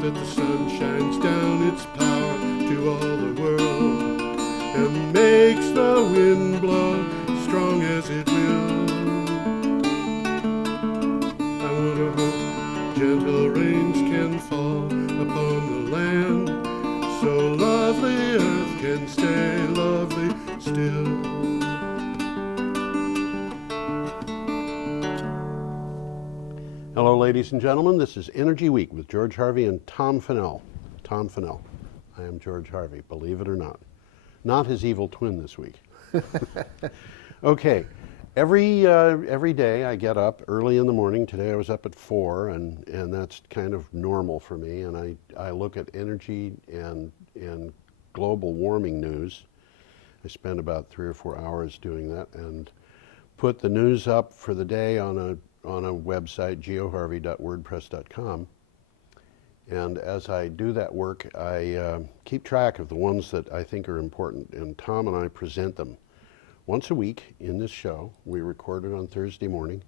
that the sun shines down its power to all the world and makes the wind blow strong as it will. I wonder hope gentle rains can fall upon the land, so lovely earth can stay lovely still. Hello, ladies and gentlemen. This is Energy Week with George Harvey and Tom Finnell. Tom Finnell. I am George Harvey, believe it or not. Not his evil twin this week. Okay. Every day I get up early in the morning. Today I was up at 4, and that's kind of normal for me. And I look at energy and global warming news. I spend about 3 or 4 hours doing that and put the news up for the day on a website, geoharvey.wordpress.com. And as I do that work, I keep track of the ones that I think are important, and Tom and I present them once a week in this show. We record it on Thursday morning,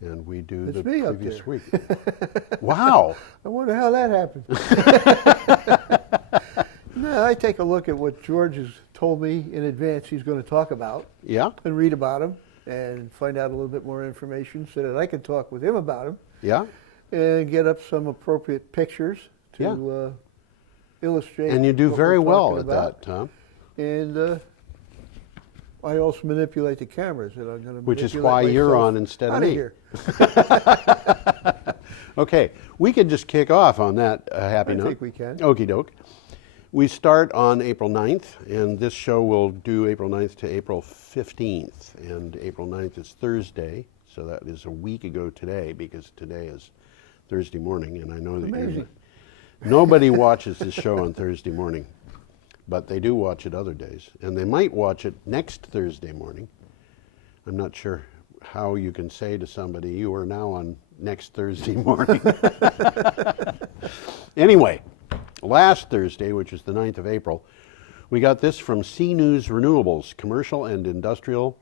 and we do the previous week. Wow! I wonder how that happened. No, I take a look at what George has told me in advance he's going to talk about. Yeah? And read about him and find out a little bit more information so that I can talk with him about him. Yeah? And get up some appropriate pictures to illustrate. And you do very well at that, Tom. And I also manipulate the cameras that I'm going to Which is why you're on instead of me. Here. Okay, we could just kick off on that happy note. I think we can. Okie doke. We start on April 9th, and this show will do April 9th to April 15th. And April 9th is Thursday, so that is a week ago today, because today is Thursday morning, and I know that nobody watches this show on Thursday morning, but they do watch it other days, and they might watch it next Thursday morning. I'm not sure how you can say to somebody, you are now on next Thursday morning. Anyway, last Thursday, which is the 9th of April, we got this from CNews Renewables. Commercial and industrial,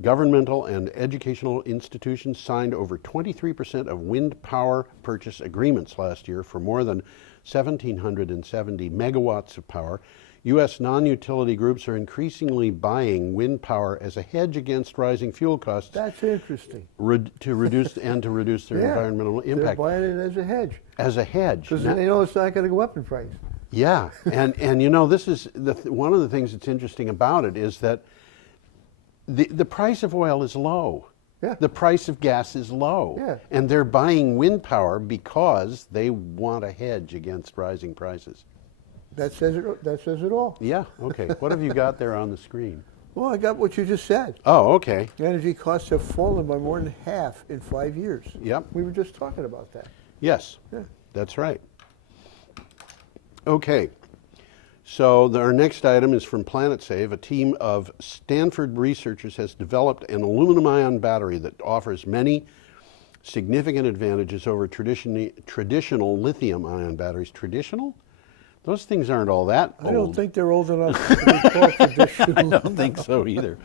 governmental and educational institutions signed over 23% of wind power purchase agreements last year for more than 1,770 megawatts of power. U.S. non-utility groups are increasingly buying wind power as a hedge against rising fuel costs. That's interesting. To reduce their environmental impact. They're buying it as a hedge. As a hedge. Because they know it's not going to go up in price. Yeah, and you know, this is one of the things that's interesting about it is that the price of oil is low. Yeah. The price of gas is low. Yeah. And they're buying wind power because they want a hedge against rising prices. That says it all. Yeah, okay. What have you got there on the screen? Well, I got what you just said. Oh, okay. Energy costs have fallen by more than half in 5 years. Yep. We were just talking about that. Yes, Yeah. that's right. Okay, so our next item is from PlanetSave. A team of Stanford researchers has developed an aluminum-ion battery that offers many significant advantages over traditional lithium-ion batteries. Traditional? Those things aren't all that old. I don't think they're old enough to be called traditional. I don't think so either.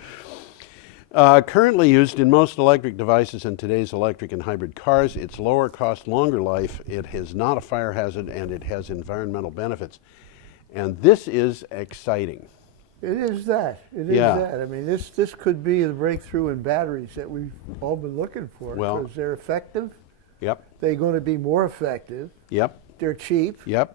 Currently used in most electric devices in today's electric and hybrid cars, it's lower cost, longer life, it is not a fire hazard, and it has environmental benefits. And this is exciting. It is that. It is that. I mean, this could be the breakthrough in batteries that we've all been looking for. Well, because they're effective. Yep. They're going to be more effective. Yep. They're cheap. Yep.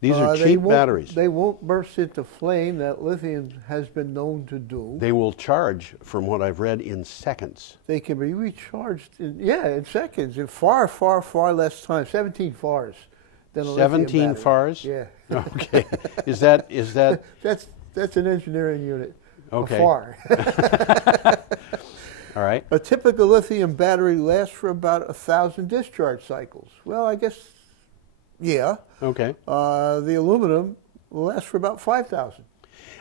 These are cheap batteries. They won't burst into flame that lithium has been known to do. They will charge, from what I've read, in seconds. They can be recharged in seconds, in far, far, far less time. 17 fars than a lithium 17 battery. fars? Yeah. Okay. Is that That's an engineering unit. Okay. A far. All right. A typical lithium battery lasts for about 1,000 discharge cycles. Well, I guess, yeah. Okay. The aluminum will last for about 5,000.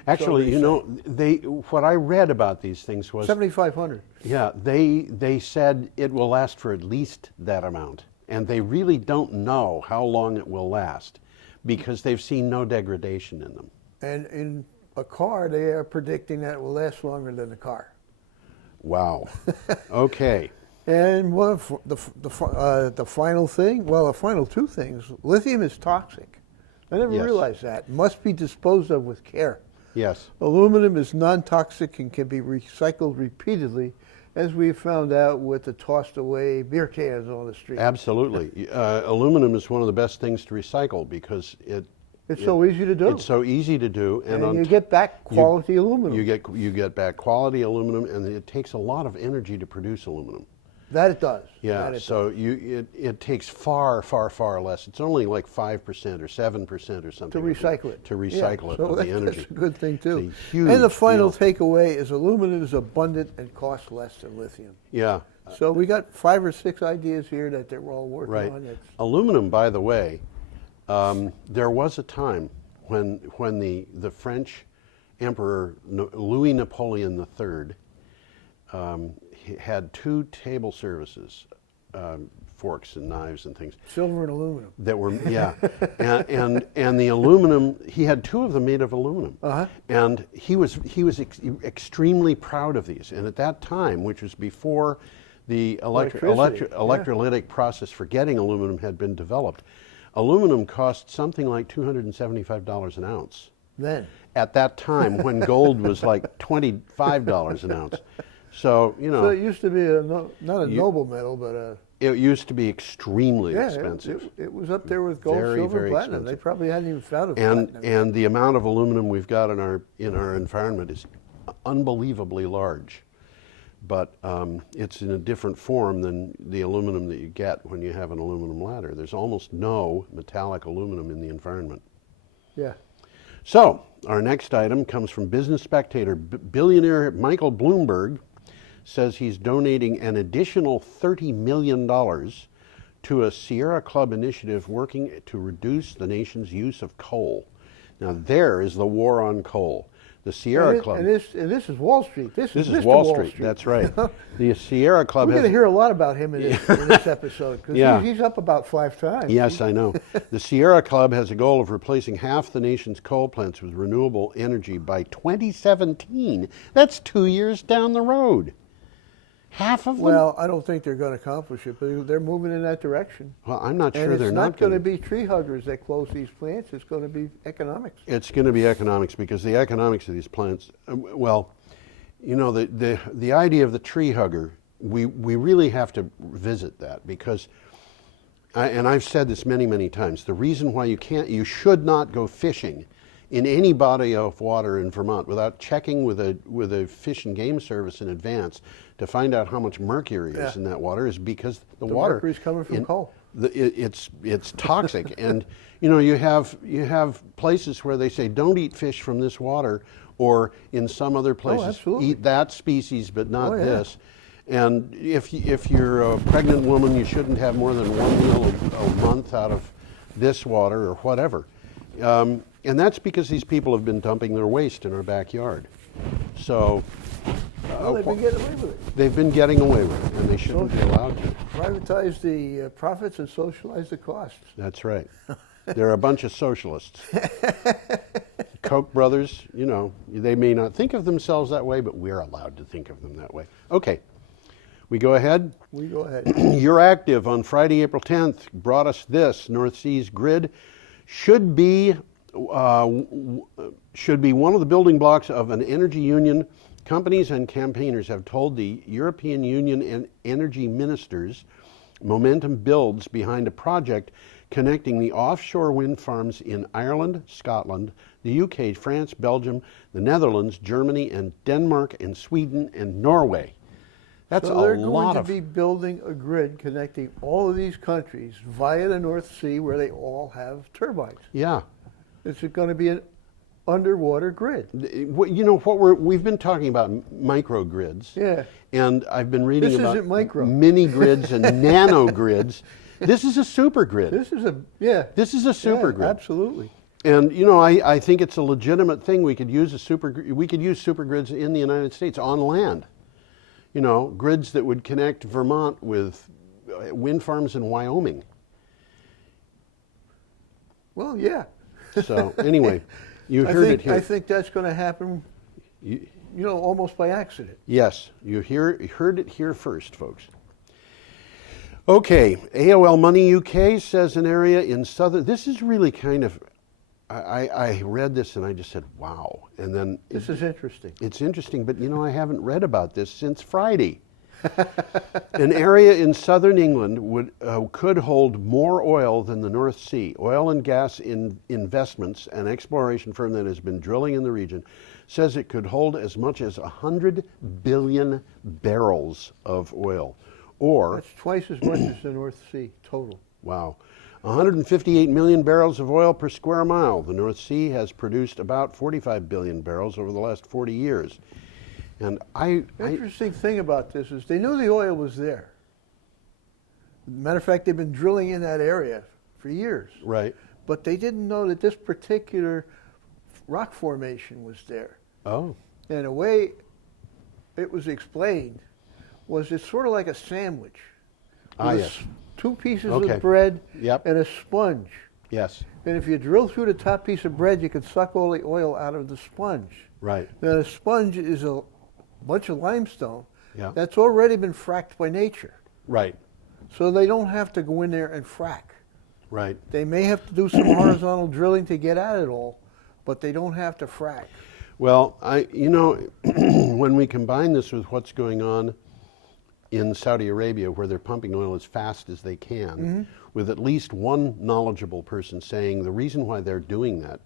Actually, you know, what I read about these things was 7,500. Yeah, they said it will last for at least that amount, and they really don't know how long it will last because they've seen no degradation in them. And in a car, they are predicting that it will last longer than the car. Wow. Okay. And the final thing, well, the final two things, lithium is toxic. I never Yes. realized that. Must be disposed of with care. Yes. Aluminum is non-toxic and can be recycled repeatedly, as we found out with the tossed away beer cans on the street. Absolutely. Aluminum is one of the best things to recycle because It's so easy to do. It's so easy to do, and you get back quality aluminum. You get back quality aluminum, and it takes a lot of energy to produce aluminum. That it does. Yeah, That it so does. it takes far less. It's only like 5% or 7% or something. To recycle it. To recycle it so of the energy. That's a good thing too. It's a huge And the final deal. takeaway is aluminum is abundant and costs less than lithium. Yeah. So we got 5 or 6 ideas here that they're all working Right. on. Aluminum, by the way, there was a time when the French Emperor Louis Napoleon III he had 2 table services, forks and knives and things Silver and aluminum. that were and the aluminum, he had 2 of them made of aluminum. Uh-huh. And he was extremely proud of these. And at that time, which was before the Electricity, electrolytic process for getting aluminum had been developed, aluminum cost something like $275 an ounce. Then. At that time, when gold was like $25 an ounce. So, So it used to be not a noble metal, but it used to be extremely expensive. It was up there with gold, Very, silver, very platinum. expensive. They probably hadn't even found a And platinum. the amount of aluminum we've got in our environment is unbelievably large, but it's in a different form than the aluminum that you get when you have an aluminum ladder. There's almost no metallic aluminum in the environment. Yeah. So our next item comes from Business Spectator. Billionaire Michael Bloomberg says he's donating an additional $30 million to a Sierra Club initiative working to reduce the nation's use of coal. Now there is the war on coal. The Sierra Club. And this is Wall Street. This is Mr. Wall Street. That's right. The Sierra Club We're has. going to hear a lot about him in this episode because Yeah. he's up about 5 times. Yes, I know. The Sierra Club has a goal of replacing half the nation's coal plants with renewable energy by 2017. That's 2 years down the road. Half of them? Well, I don't think they're going to accomplish it, but they're moving in that direction. Well, I'm not sure And they're it's not not going to gonna- be tree huggers that close these plants. It's going to be economics. It's going to be economics because the economics of these plants, well, you know, the idea of the tree hugger, we really have to visit that because, and I've said this many times, the reason why you should not go fishing in any body of water in Vermont without checking with a Fish and Game Service in advance to find out how much mercury is in that water is because the water mercury's coming from coal. It's toxic, and you know you have places where they say don't eat fish from this water, or in some other places absolutely. eat that species but not Oh, yeah. this. And if you're a pregnant woman, you shouldn't have more than 1 meal a month out of this water or whatever. And that's because these people have been dumping their waste in our backyard. So Well, they've been getting away with it. they've been getting away with it, and they shouldn't be allowed to. Privatize the profits and socialize the costs. That's right. They're a bunch of socialists. Koch brothers, you know, they may not think of themselves that way, but we're allowed to think of them that way. Okay, we go ahead. We go ahead. You're Active on Friday, April 10th brought us this. North Sea's grid should be one of the building blocks of an energy union. Companies and campaigners have told the European Union and energy ministers momentum builds behind a project connecting the offshore wind farms in Ireland, Scotland, the UK, France, Belgium, the Netherlands, Germany, and Denmark, and Sweden, and Norway. That's So a they're lot going to of... be building a grid connecting all of these countries via the North Sea where they all have turbines. Yeah. It's going to be an underwater grid. You know what we've been talking about microgrids. Yeah. And I've been reading This about isn't micro. mini grids and nano grids. This is a super grid. This is a, yeah. This is a super Yeah, grid. absolutely. And you know, I think it's a legitimate thing. We could use super grids in the United States on land. You know, grids that would connect Vermont with wind farms in Wyoming. Well, yeah. So anyway, you heard it here. I think that's going to happen, You- almost by accident. Yes, you heard it here first, folks. Okay, AOL Money UK says an area in southern. This is really kind of. I read this and I just said, "Wow!" And then This is interesting. it's interesting, but I haven't read about this since Friday. An area in southern England could hold more oil than the North Sea. Oil and gas investments, an exploration firm that has been drilling in the region, says it could hold as much as 100 billion barrels of oil. Or, That's twice as much as the North Sea total. wow, 158 million barrels of oil per square mile. The North Sea has produced about 45 billion barrels over the last 40 years. And The interesting thing about this is they knew the oil was there. Matter of fact, they've been drilling in that area for years. right. But they didn't know that this particular rock formation was there. Oh, And the way it was explained was it's sort of like a sandwich. With yes. Two pieces Okay. of bread Yep. and a sponge. Yes, And if you drill through the top piece of bread, you can suck all the oil out of the sponge. right. Now, the sponge is a bunch of limestone Yeah. that's already been fracked by nature. Right, So they don't have to go in there and frack. right. They may have to do some horizontal drilling to get at it all, but they don't have to frack. Well, when we combine this with what's going on in Saudi Arabia, where they're pumping oil as fast as they can, with at least one knowledgeable person saying the reason why they're doing that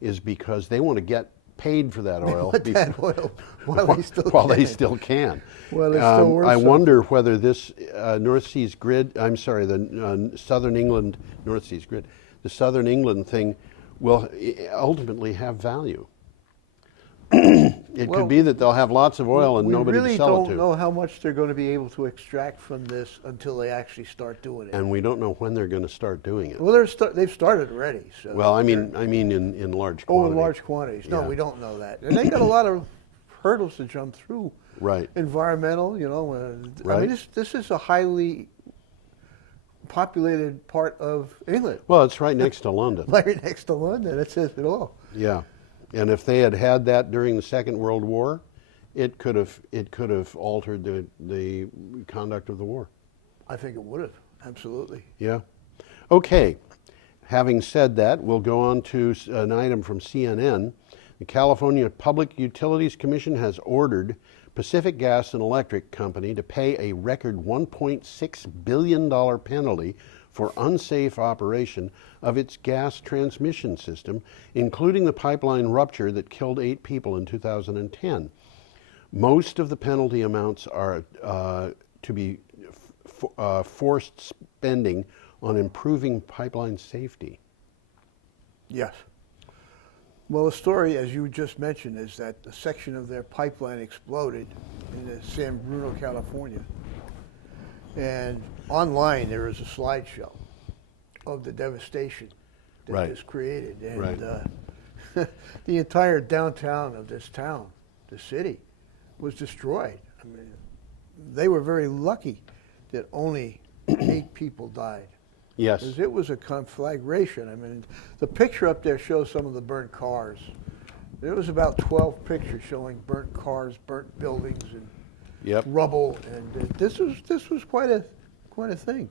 is because they want to get paid for that oil But that oil, while they still while can. they still can. Well, it's still worth I something. wonder whether this North Sea's grid, I'm sorry, the Southern England, North Sea's grid, the Southern England thing will ultimately have value. It Well, could be that they'll have lots of oil and nobody We really to sell it don't to. know how much they're going to be able to extract from this until they actually start doing it. And we don't know when they're going to start doing it. Well, they've started already. So Well, I mean in large oh, quantity. in large quantities. No, Yeah. we don't know that. And they got a lot of hurdles to jump through. Right. Environmental, I Right. mean, this is a highly populated part of England. Well, it's right next to London. Right next to London. It says it all. Yeah. And if they had had that during the Second World War, it could have altered the conduct of the war. I think it would have. Absolutely. Yeah. Okay. Having said that, we'll go on to an item from CNN. The California Public Utilities Commission has ordered Pacific Gas and Electric Company to pay a record $1.6 billion penalty for unsafe operation of its gas transmission system, including the pipeline rupture that killed 8 people in 2010. Most of the penalty amounts are to be forced spending on improving pipeline safety. Yes. Well, the story, as you just mentioned, is that a section of their pipeline exploded in San Bruno, California. And online, there is a slideshow of the devastation that Right. this created. And Right. the entire downtown of this town, the city, was destroyed. I mean, they were very lucky that only 8 people died. Yes. Because it was a conflagration. I mean, the picture up there shows some of the burnt cars. There was about 12 pictures showing burnt cars, burnt buildings, and Yep. rubble. And this was quite a thing.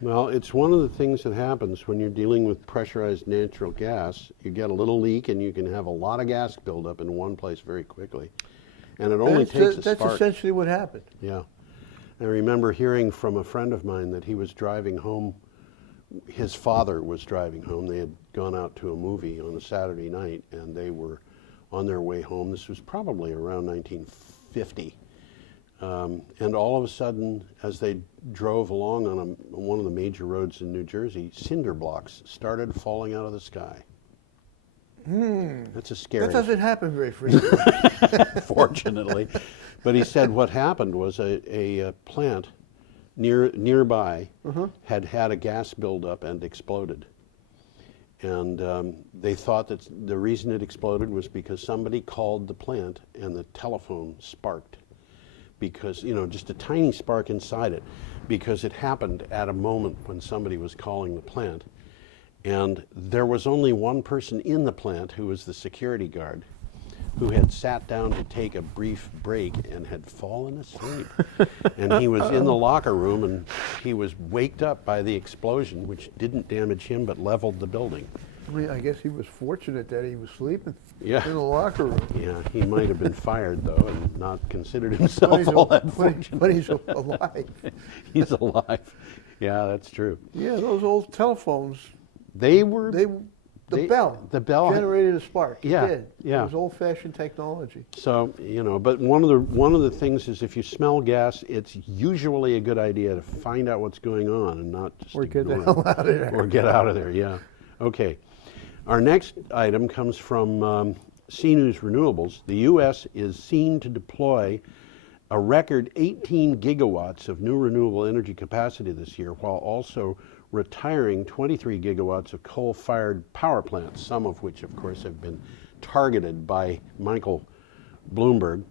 Well, it's one of the things that happens when you're dealing with pressurized natural gas. You get a little leak and you can have a lot of gas build up in one place very quickly. And it only takes a That's spark. essentially what happened. Yeah. I remember hearing from a friend of mine that he was driving home. His father was driving home. They had gone out to a movie on a Saturday night, and they were on their way home. This was probably around 1950. And all of a sudden, as they drove along on one of the major roads in New Jersey, cinder blocks started falling out of the sky. That's a scary. That doesn't happen very frequently. Fortunately. But he said what happened was a plant nearby had a gas buildup and exploded. And they thought that the reason it exploded was because somebody called the plant and the telephone sparked. Because, just a tiny spark inside it, because it happened at a moment when somebody was calling the plant. And there was only one person in the plant who was the security guard. who had sat down to take a brief break and had fallen asleep. And he was in the locker room, and he was waked up by the explosion, which didn't damage him but leveled the building. I mean, I guess he was fortunate that he was sleeping Yeah. in the locker room. Yeah, he might have been fired, though, and not considered himself all that fortunate. But he's alive. He's alive. Yeah, that's true. Yeah, those old telephones, They were... the bell generated a spark. Yeah, It did. yeah. It was old-fashioned technology. So, but one of the things is if you smell gas, it's usually a good idea to find out what's going on and not just Or get the ignore hell out of there. Or get out of there, yeah. Okay. Our next item comes from CNews Renewables. The U.S. is seen to deploy a record 18 gigawatts of new renewable energy capacity this year, while also retiring 23 gigawatts of coal-fired power plants, some of which, of course, have been targeted by Michael Bloomberg.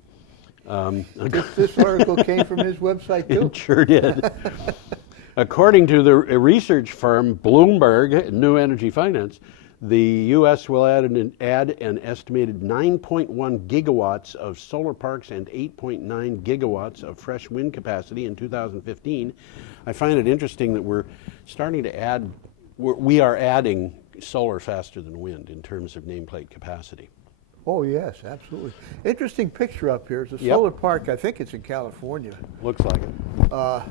This article came from his website, too. It sure did. According to the research firm Bloomberg New Energy Finance, the U.S. will add an estimated 9.1 gigawatts of solar parks and 8.9 gigawatts of fresh wind capacity in 2015. I find it interesting that we're starting to add, we are adding solar faster than wind in terms of nameplate capacity. Oh, yes, absolutely. Interesting picture up here. It's a Yep. solar park. I think it's in California. Looks like it.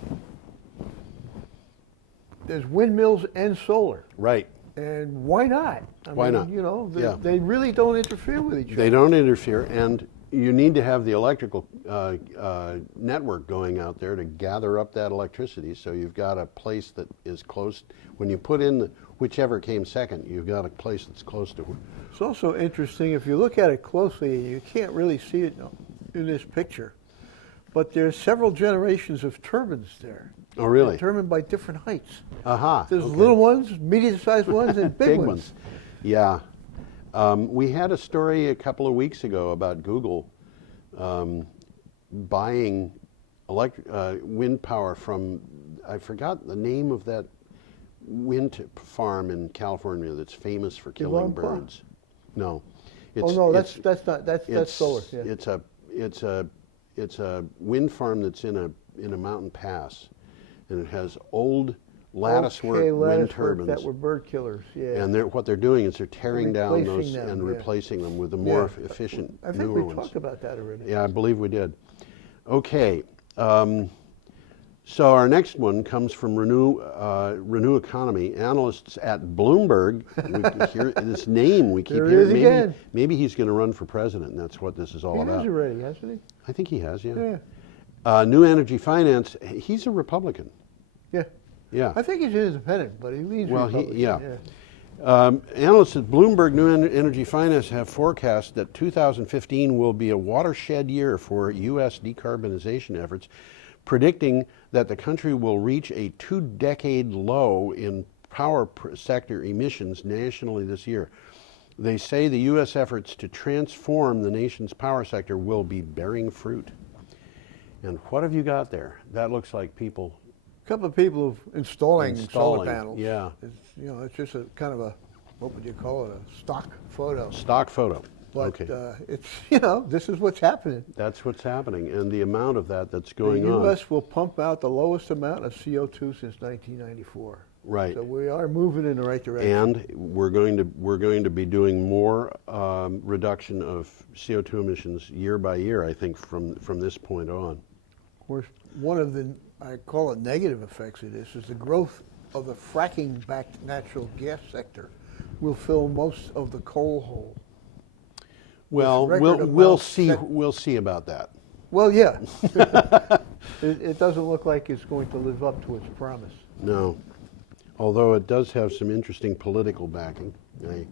There's windmills and solar. Right. And why not? Why not? Yeah. They really don't interfere with each other. They don't interfere, and you need to have the electrical network going out there to gather up that electricity. So you've got a place that is close. When you put in whichever came second, you've got a place that's close to it. It's also interesting, if you look at it closely, you can't really see it in this picture, but there's several generations of turbines there. Oh, really? Turbine by different heights. Aha. There's Okay. little ones, medium-sized ones, and big ones. Yeah. We had a story a couple of weeks ago about Google buying wind power from, I forgot the name of that wind farm in California that's famous for killing birds. No. That's solar. Yeah. It's a wind farm that's in a mountain pass, and it has old latticework wind turbines that were bird killers. Yeah. And what they're doing is they're tearing down those them, and yeah. replacing them with the more efficient I think newer we ones. talked about that already. Yeah, I believe we did. Okay. So our next one comes from Renew Economy. Analysts at Bloomberg, we hear this name, we keep There hearing. it is again. Maybe he's going to run for president, and that's what this is all He about. has already, hasn't he? I think he has, yeah. Yeah. New Energy Finance, he's a Republican. Yeah. Yeah. I think he's independent, but he leans Republican. Yeah. Analysts at Bloomberg New Energy Finance have forecast that 2015 will be a watershed year for U.S. decarbonization efforts, predicting that the country will reach a 2-decade low in power sector emissions nationally this year. They say the U.S. efforts to transform the nation's power sector will be bearing fruit. And what have you got there? That looks like people. A couple of people installing solar panels. Yeah. It's just a kind of a, what would you call it, a stock photo. Stock photo. But Okay. it's, this is what's happening. That's what's happening, and the amount of that's going The on. U.S. will pump out the lowest amount of CO2 since 1994. Right. So we are moving in the right direction. And we're going to be doing more reduction of CO2 emissions year by year, I think, from this point on. Of course, one of the, I call it negative effects of this, is the growth of the fracking-backed natural gas sector will fill most of the coal hole. Well, we'll see about that. Well, yeah. It doesn't look like it's going to live up to its promise. No, although it does have some interesting political backing. I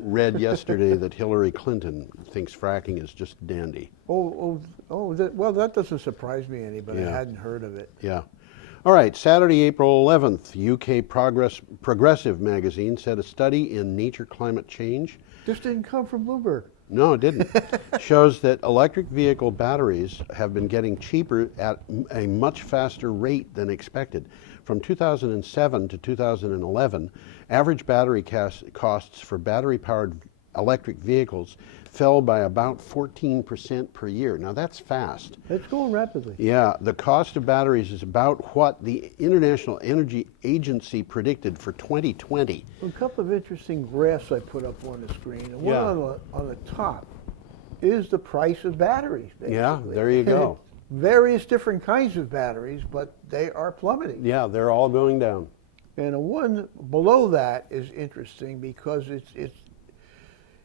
read yesterday that Hillary Clinton thinks fracking is just dandy. Well, that doesn't surprise me any, but I hadn't heard of it. Yeah. All right, Saturday, April 11th, UK Progressive magazine said a study in Nature Climate Change. This didn't come from Bloomberg. No, it didn't. Shows that electric vehicle batteries have been getting cheaper at a much faster rate than expected. From 2007 to 2011, average battery costs for battery-powered electric vehicles fell by about 14% per year. Now that's fast. It's going rapidly. Yeah, the cost of batteries is about what the International Energy Agency predicted for 2020. A couple of interesting graphs I put up on the screen. And one Yeah. on the top is the price of batteries, basically. Yeah, there you go. Various different kinds of batteries, but they are plummeting. Yeah, they're all going down. And the one below that is interesting because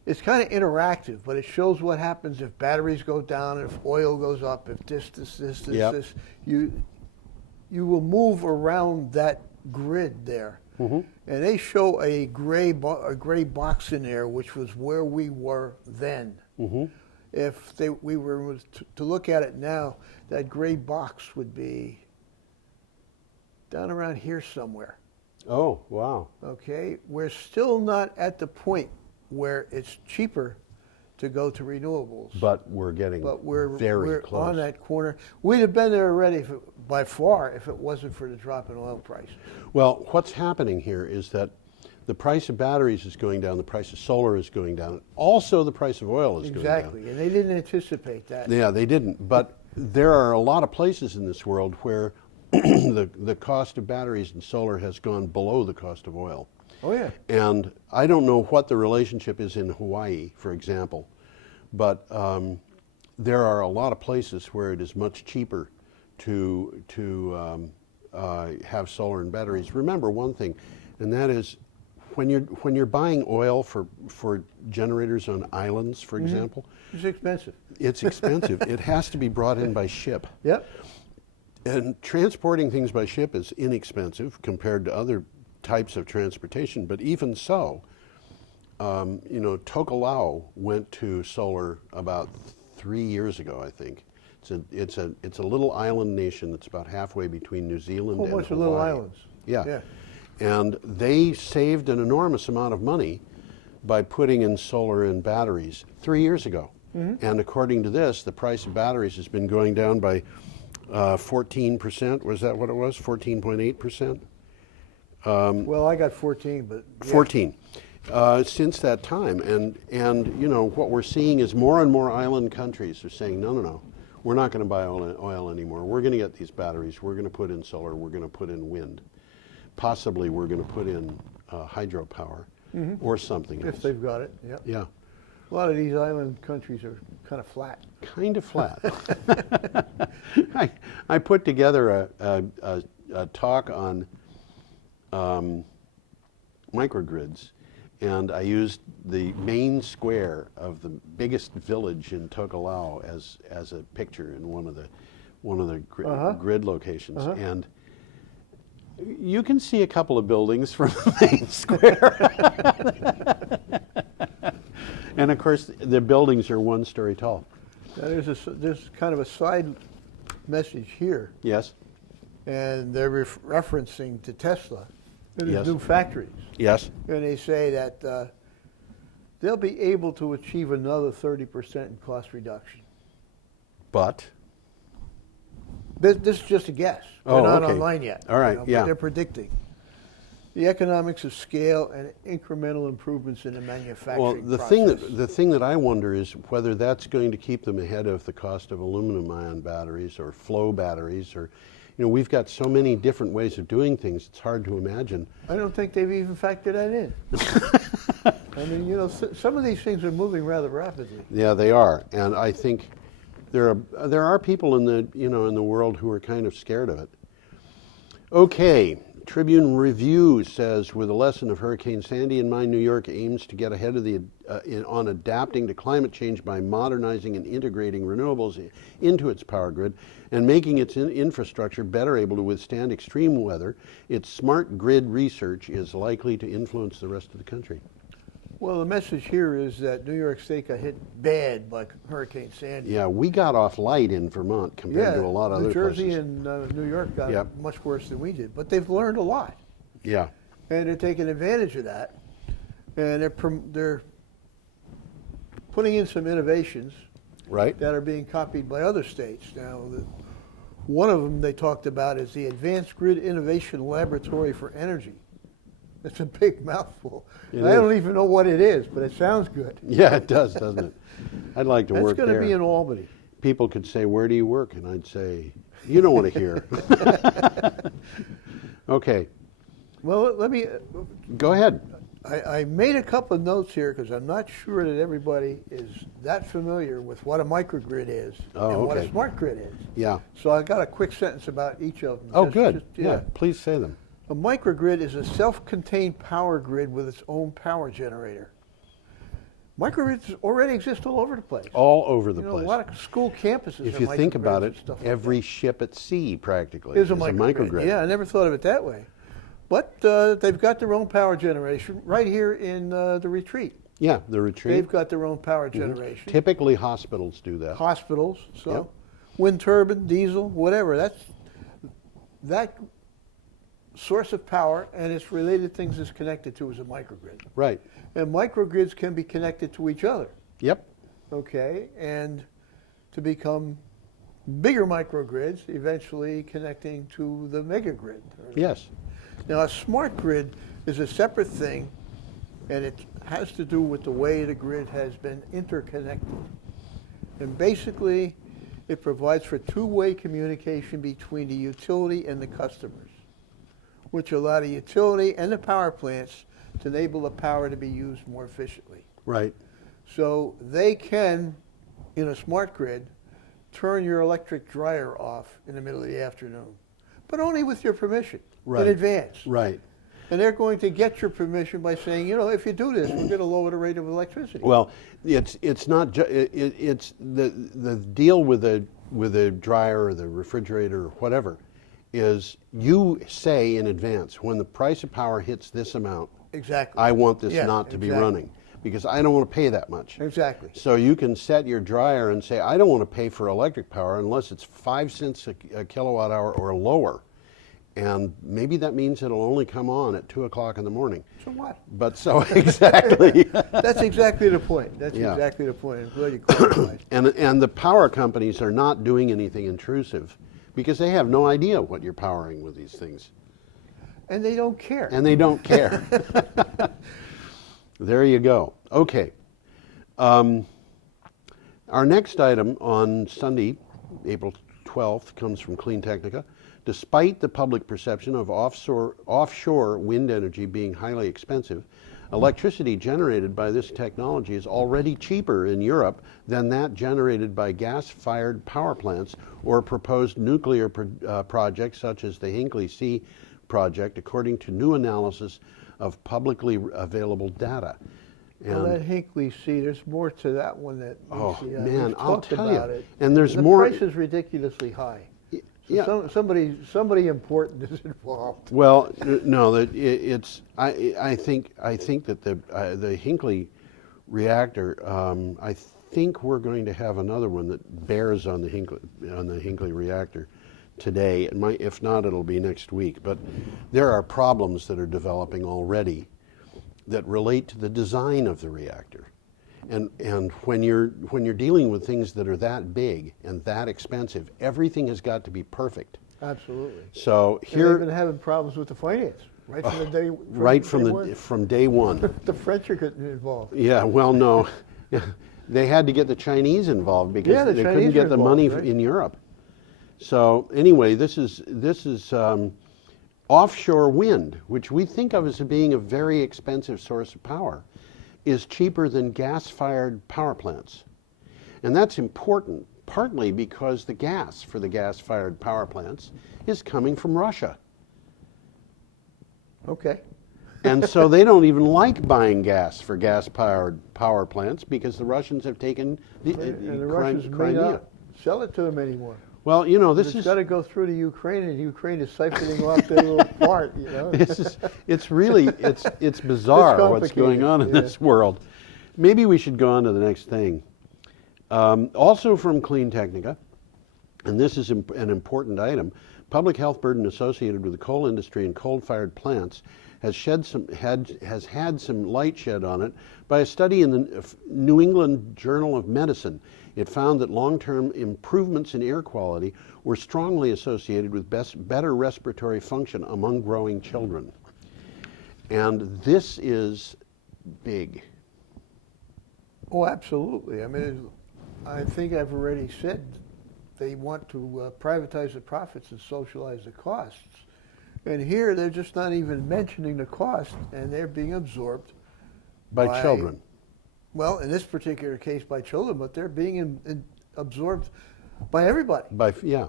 it's kind of interactive, but it shows what happens if batteries go down, if oil goes up, if this. Yep. You will move around that grid there. Mm-hmm. And they show a gray box in there, which was where we were then. Mm-hmm. If we were to look at it now, that gray box would be down around here somewhere. Oh, wow. Okay, we're still not at the point where it's cheaper to go to renewables. But we're getting very close. On that corner. We'd have been there already by far if it wasn't for the drop in oil prices. Well, what's happening here is that the price of batteries is going down, the price of solar is going down, also the price of oil is going down. Exactly, and they didn't anticipate that. Yeah, they didn't. But there are a lot of places in this world where the cost of batteries and solar has gone below the cost of oil. Oh yeah. And I don't know what the relationship is in Hawaii, for example, but there are a lot of places where it is much cheaper to have solar and batteries. Remember one thing, and that is when you're buying oil for generators on islands, for example, It's expensive. it's expensive. It has to be brought in by ship. Yep. And transporting things by ship is inexpensive compared to other types of transportation. But even so, Tokelau went to solar about 3 years ago, I think. It's a little island nation that's about halfway between New Zealand and Hawaii. Bunch of little islands. Yeah. And they saved an enormous amount of money by putting in solar and batteries 3 years ago. Mm-hmm. And according to this, the price of batteries has been going down by 14%. Was that what it was? 14.8%? Well, I got 14, but yeah. 14. Since that time. And what we're seeing is more and more island countries are saying, no, we're not going to buy oil anymore. We're going to get these batteries. We're going to put in solar. We're going to put in wind. Possibly we're going to put in hydropower or something else. If they've got it, yep. Yeah. A lot of these island countries are kind of flat. Kind of flat. I put together a talk on microgrids, and I used the main square of the biggest village in Tokelau as a picture in one of the grid locations. And you can see a couple of buildings from the main square. And of course, the buildings are 1 story tall. Now, there's kind of a side message here, Yes. and they're referencing to Tesla and Yes. his new factories. Yes. And they say that they'll be able to achieve another 30% in cost reduction. But This is just a guess. They're Oh, not okay. online yet. All right, But yeah. they're predicting the economics of scale and incremental improvements in the manufacturing well, process. the thing that I wonder is whether that's going to keep them ahead of the cost of aluminum-ion batteries or flow batteries, or we've got so many different ways of doing things. It's hard to imagine. I don't think they've even factored that in. I mean, some of these things are moving rather rapidly. Yeah, they are, and I think there are people in the world who are kind of scared of it. Okay. Tribune Review says, with a lesson of Hurricane Sandy in mind, New York aims to get ahead of on adapting to climate change by modernizing and integrating renewables into its power grid and making its infrastructure better able to withstand extreme weather. Its smart grid research is likely to influence the rest of the country. Well, the message here is that New York State got hit bad by Hurricane Sandy. Yeah, we got off light in Vermont compared to a lot of other New Jersey places. and New York got Yep. much worse than we did, but they've learned a lot, Yeah. and they're taking advantage of that, and they're putting in some innovations Right? that are being copied by other states. Now, one of them they talked about is the Advanced Grid Innovation Laboratory for Energy. It's a big mouthful. It And I is. don't even know what it is, but it sounds good. Yeah, it does, doesn't it? I'd like to That's work going to there. be in Albany. People could say, "Where do you work?" And I'd say, "You don't want to hear." Okay, Well, let me. go ahead. I made a couple of notes here because I'm not sure that everybody is that familiar with what a microgrid is Oh, and what a okay. smart grid is. Yeah. So I got a quick sentence about each of them. Oh, Just- good. just- Yeah, please say them. A microgrid is a self-contained power grid with its own power generator. Microgrids already exist all over the place. All over the You know, place. a lot of school campuses If have you think microgrids about and it, stuff like every that. ship at sea practically Is a microgrid. Yeah, I never thought of it that way. But they've got their own power generation right here in the retreat. Yeah, the retreat. They've got their own power generation. Typically, hospitals do that. Hospitals, so Yep. wind turbine, diesel, whatever. That source of power and its related things is connected to as a microgrid. Right. And microgrids can be connected to each other, Yep. okay? And to become bigger microgrids, eventually connecting to the megagrid. Yes. Now, a smart grid is a separate thing, and it has to do with the way the grid has been interconnected. And basically, it provides for two-way communication between the utility and the customers, which allow the utility and the power plants to enable the power to be used more efficiently. Right. So they can, in a smart grid, turn your electric dryer off in the middle of the afternoon, but only with your permission Right. in advance. Right. And they're going to get your permission by saying, you know, if you do this, we're going to lower the rate of electricity. Well, it's not it's the deal with the dryer or the refrigerator or whatever is you say in advance when the price of power hits this amount, Exactly. I want this Yeah, not to be exactly. running because I don't want to pay that much. Exactly. So you can set your dryer and say, I don't want to pay for electric power unless it's 5 cents a kilowatt hour or lower. And maybe that means it'll only come on at 2 o'clock in the morning. So what? But so exactly. That's exactly the point. That's Yeah. exactly the point. I'm glad you clarified. And the power companies are not doing anything intrusive because they have no idea what you're powering with these things. And they don't care. And they don't care. There you go. Okay. Our next item on Sunday, April 12th, comes from Clean Technica. Despite the public perception of offshore wind energy being highly expensive, electricity generated by this technology is already cheaper in Europe than that generated by gas-fired power plants or proposed nuclear projects such as the Hinkley C project, according to new analysis of publicly available data. Well, that Hinkley C, there's more to that one that Oh, we've man, I'll talked tell you. about it. And there's the more- price is ridiculously high. So Yeah. somebody important is involved. Well, no, it's. I think that the Hinkley reactor. I think we're going to have another one that bears on the Hinkley reactor today. It might, if not, it'll be next week. But there are problems that are developing already that relate to the design of the reactor. And when you're dealing with things that are that big and that expensive, everything has got to be perfect. Absolutely. So And here, they've been having problems with the finance right from the day. from day one. The French are getting involved. Yeah. Well, no, they had to get the Chinese involved because Yeah, the they Chinese couldn't get are the involved, money right? in Europe. So anyway, this is offshore wind, which we think of as being a very expensive source of power, is cheaper than gas-fired power plants. And that's important, partly because the gas for the gas-fired power plants is coming from Russia. Okay. And so they don't even like buying gas for gas-powered power plants because the Russians have taken the And the Russians may Crimea. not sell it to them anymore. Well, you know, this It's is got to go through to Ukraine, and Ukraine is siphoning off their little part, you know. it's really it's bizarre what's going on in yeah. this world. Maybe we should go on to the next thing. Also from Clean Technica, and this is an important item, public health burden associated with the coal industry and coal-fired plants has had some light shed on it by a study in the New England Journal of Medicine. It found that long-term improvements in air quality were strongly associated with better respiratory function among growing children. And this is big. Oh, absolutely. I mean, I think I've already said they want to privatize the profits and socialize the costs. And here they're just not even mentioning the cost, and they're being absorbed By children. Well, in this particular case, by children, but they're being absorbed by everybody. Yeah.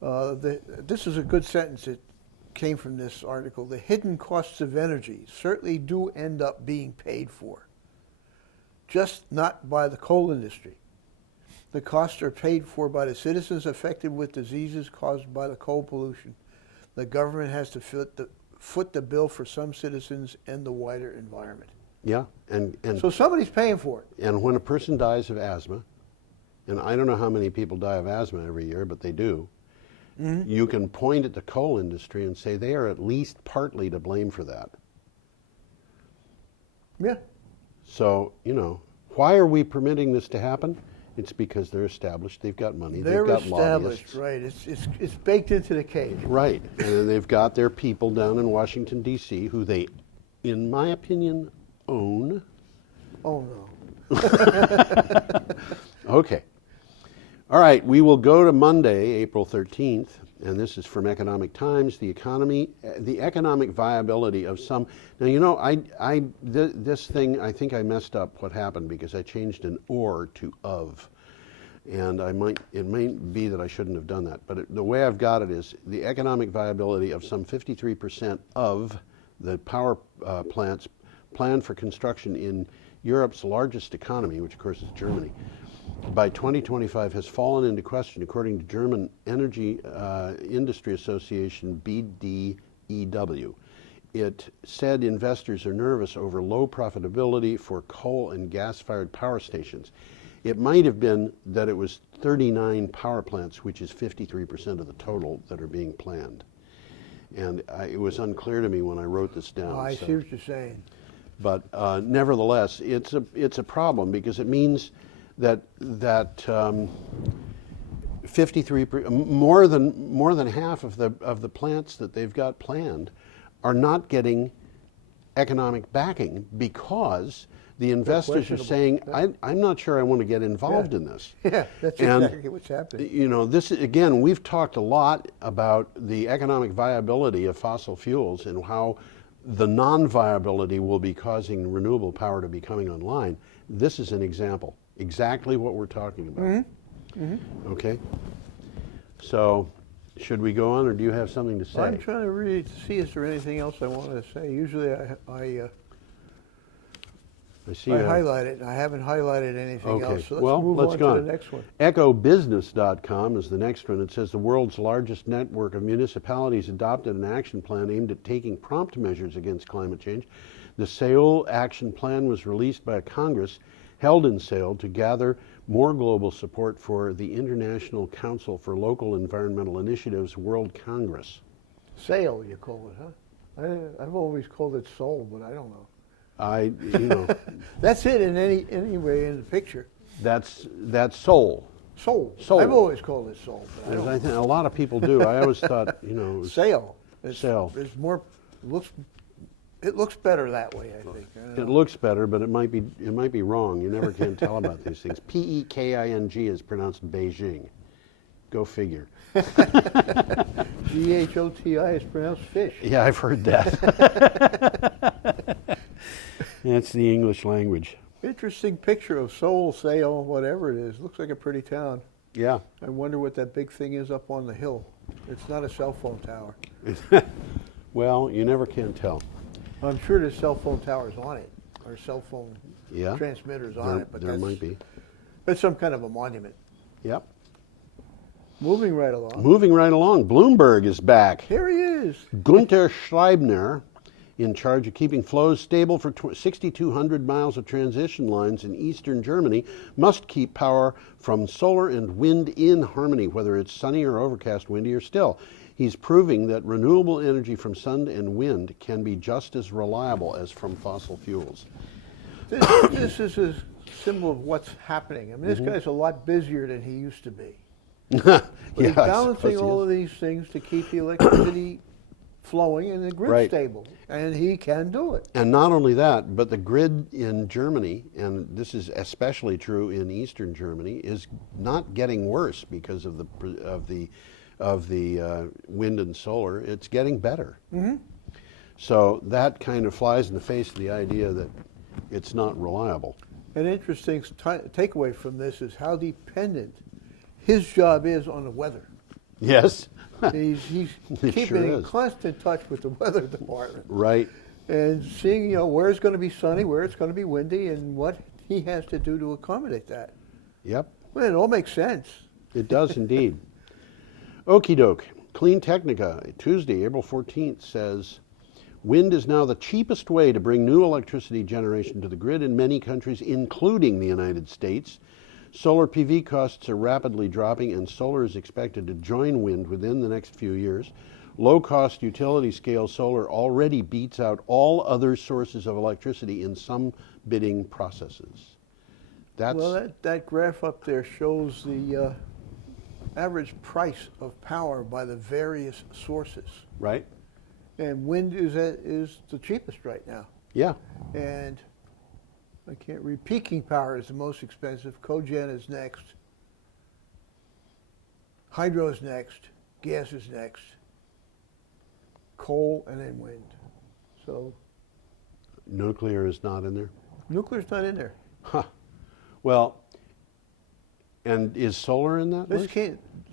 This is a good sentence. It came from this article. The hidden costs of energy certainly do end up being paid for, just not by the coal industry. The costs are paid for by the citizens affected with diseases caused by the coal pollution. The government has to foot the bill for some citizens and the wider environment. Yeah. And So somebody's paying for it. And when a person dies of asthma, and I don't know how many people die of asthma every year, but they do, you can point at the coal industry and say they are at least partly to blame for that. Yeah. So, why are we permitting this to happen? It's because they're established, they've got money, They're they've got established, lobbyists. right. It's baked into the cage. Right, and then they've got their people down in Washington, D.C., who they, in my opinion, own. Oh, no. Okay. All right, we will go to Monday, April 13th, and this is from Economic Times, the economic viability of some. Now, this thing, I think I messed up what happened because I changed an or to of. And it might be that I shouldn't have done that, but the way I've got it is the economic viability of some 53% of the power plants planned for construction in Europe's largest economy, which of course is Germany, by 2025 has fallen into question, according to German Energy Industry Association, BDEW. It said investors are nervous over low profitability for coal and gas-fired power stations. It might have been that it was 39 power plants, which is 53% of the total that are being planned. And it was unclear to me when I wrote this down. I see what you're saying. But nevertheless, it's a problem because it means that 53 more than half of the plants that they've got planned are not getting economic backing because the investors are saying, I'm not sure I want to get involved in this. Yeah, that's exactly what's happening. This again, we've talked a lot about the economic viability of fossil fuels and how the non-viability will be causing renewable power to be coming online. This is an example. Exactly what we're talking about. Okay? So, should we go on, or do you have something to say? I'm trying to read to see is there anything else I wanted to say. Usually I highlight it. I haven't highlighted anything else. So let's move on to the next one. EcoBusiness.com is the next one. It says the world's largest network of municipalities adopted an action plan aimed at taking prompt measures against climate change. The Seoul Action Plan was released by a Congress held in Seoul to gather more global support for the International Council for Local Environmental Initiatives World Congress. Sail, you call it, huh? I've always called it Seoul, but I don't know. That's it in any way in the picture. That's Seoul. Seoul. Seoul. I've always called it Seoul. As I think a lot of people do. I always thought, Sail. Sail. It's more. It looks better that way, I think. It looks better, but it might be wrong. You never can tell about these things. Peking is pronounced Beijing. Go figure. Ghoti is pronounced fish. Yeah, I've heard that. That's the English language. Interesting picture of Seoul, Seoul, whatever it is. Looks like a pretty town. Yeah. I wonder what that big thing is up on the hill. It's not a cell phone tower. Well, you never can tell. I'm sure there's cell phone towers on it, or cell phone transmitters on it, but there might be. It's some kind of a monument. Yep. Moving right along. Bloomberg is back. Here he is. Gunter Schleibner, in charge of keeping flows stable for 6,200 miles of transition lines in eastern Germany, must keep power from solar and wind in harmony, whether it's sunny or overcast, windy or still. He's proving that renewable energy from sun and wind can be just as reliable as from fossil fuels. This is a symbol of what's happening. I mean, this guy's a lot busier than he used to be. But he's balancing all of these things to keep the electricity flowing and the grid Right. stable, and he can do it. And not only that, but the grid in Germany, and this is especially true in eastern Germany, is not getting worse because of the wind and solar. It's getting better. Mm-hmm. So that kind of flies in the face of the idea that it's not reliable. An interesting takeaway from this is how dependent his job is on the weather. Yes. He's It keeping sure in is. constant touch with the weather department Right. and seeing, where it's going to be sunny, where it's going to be windy, and what he has to do to accommodate that. Yep. Well, it all makes sense. It does indeed. Okie doke. Clean Technica, Tuesday, April 14th, says wind is now the cheapest way to bring new electricity generation to the grid in many countries, including the United States. Solar PV costs are rapidly dropping, and solar is expected to join wind within the next few years. Low-cost utility-scale solar already beats out all other sources of electricity in some bidding processes. Well, that graph up there shows the average price of power by the various sources. Right? And wind is the cheapest right now. Yeah. And I can't read. Peaking power is the most expensive. Cogen is next. Hydro is next. Gas is next. Coal, and then wind. So Nuclear is not in there? nuclear's not in there. Huh. Well, and is solar in that list?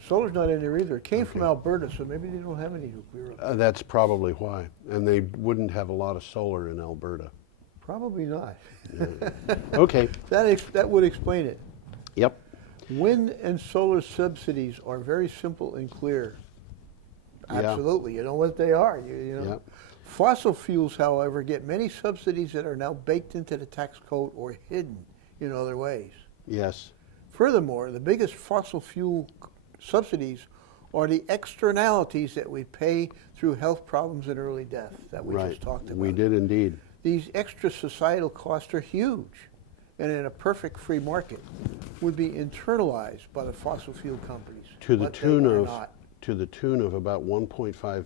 Solar's not in there either. It came from Alberta, so maybe they don't have any nuclear. That's probably why. And they wouldn't have a lot of solar in Alberta. Probably not. Okay. That would explain it. Yep. Wind and solar subsidies are very simple and clear. Yeah. Absolutely. You know what they are. You know. Yep. Fossil fuels, however, get many subsidies that are now baked into the tax code or hidden in other ways. Yes. Furthermore, the biggest fossil fuel subsidies are the externalities that we pay through health problems and early death that we just talked about. We did indeed. These extra societal costs are huge, and in a perfect free market would be internalized by the fossil fuel companies. To the but they tune are of not. to the tune of about $1.5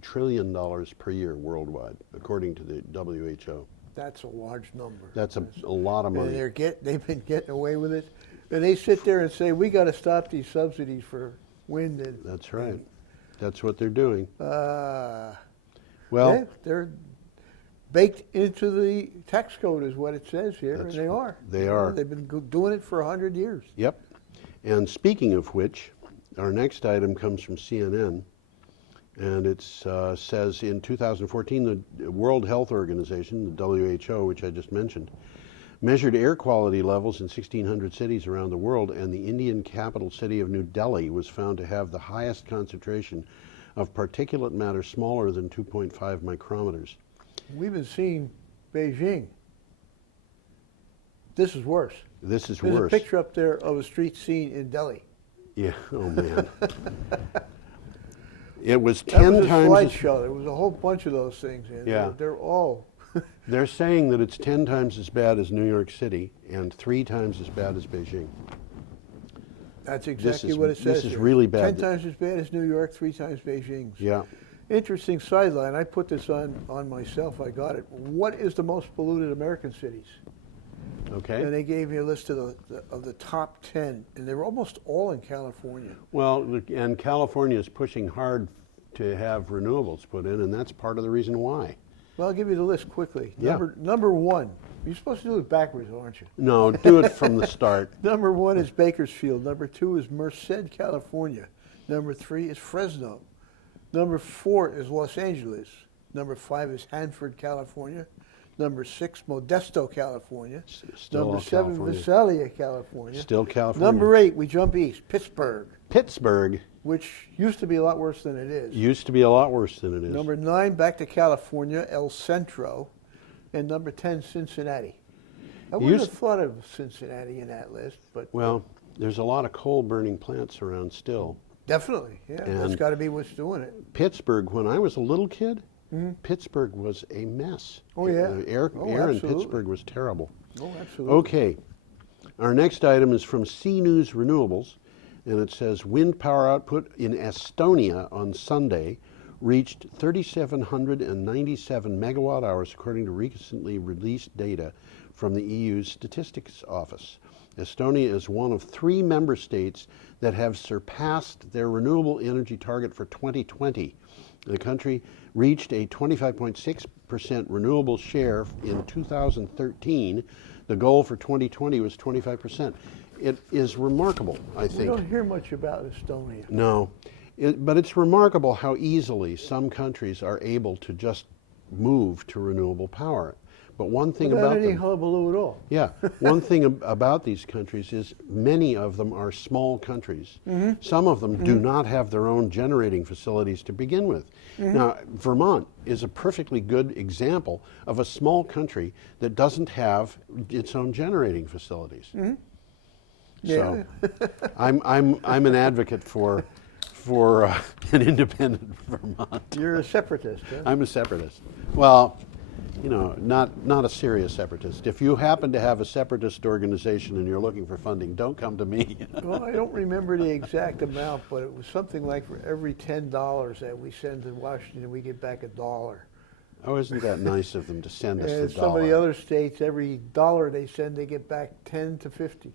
trillion per year worldwide, according to the WHO. That's a large number. That's a lot of money. And they've been getting away with it, and they sit there and say, "We got to stop these subsidies for wind." And That's right. That's what they're doing. Well, Well, they're baked into the tax code, is what it says here, and That's they right. are. They are. They've been doing it for 100 years. yep. And speaking of which, our next item comes from CNN, and it says in 2014, the World Health Organization, the WHO, which I just mentioned, measured air quality levels in 1,600 cities around the world, and the Indian capital city of New Delhi was found to have the highest concentration of particulate matter smaller than 2.5 micrometers. We've been seeing Beijing. This is worse. This is There's worse. a picture up there of a street scene in Delhi. Yeah, oh man. It was That 10 was a times. slideshow. There was a whole bunch of those things. And Yeah. they're all. They're saying that it's 10 times as bad as New York City and 3 times as bad as Beijing. That's exactly is- what it says. this is here. really bad. 10 times as bad as New York, 3 times Beijing's. Yeah. Interesting sideline. I put this on myself. I got it. What is the most polluted American cities? Okay. And they gave me a list of the top 10, and they were almost all in California. Well, and California is pushing hard to have renewables put in, and that's part of the reason why. Well, I'll give you the list quickly. Yeah. Number 1. You're supposed to do it backwards, aren't you? No, do it from the start. Number 1 is Bakersfield. Number 2 is Merced, California. Number 3 is Fresno. Number 4 is Los Angeles. Number 5 is Hanford, California. Number 6, Modesto, California. Still Number all 7, California. Visalia, California. Still California. Number 8, we jump east, Pittsburgh, Pittsburgh which used to be a lot worse than it is. used to be a lot worse than it is. Number 9, back to California, El Centro. And number 10, Cincinnati. I wouldn't have thought of Cincinnati in that list, but Well, there's a lot of coal-burning plants around still. definitely, yeah, that's And- got to be what's doing it. Pittsburgh, when I was a little kid, Pittsburgh was a mess. Oh, yeah. The air Oh, in absolutely. Pittsburgh was terrible. Oh, absolutely. Okay. Our next item is from C News Renewables, and it says wind power output in Estonia on Sunday reached 3,797 megawatt hours, according to recently released data from the EU's Statistics Office. Estonia is one of 3 member states that have surpassed their renewable energy target for 2020. The country reached a 25.6% renewable share in 2013. The goal for 2020 was 25%. It is remarkable, I think. We don't hear much about Estonia. No, but it's remarkable how easily some countries are able to just move to renewable power. But one thing Without about any them, hullabaloo at all. yeah, one thing about these countries is many of them are small countries. Some of them do not have their own generating facilities to begin with. Now, Vermont is a perfectly good example of a small country that doesn't have its own generating facilities. So, I'm an advocate for an independent Vermont. You're a separatist, huh? I'm a separatist. Well, you know, not a serious separatist. If you happen to have a separatist organization and you're looking for funding, don't come to me. Well, I don't remember the exact amount, but it was something like for every $10 that we send to Washington, we get back $1. Oh, isn't that nice of them to send us And the some of the dollar? other states, every $1 they send, they get back 10 to 50.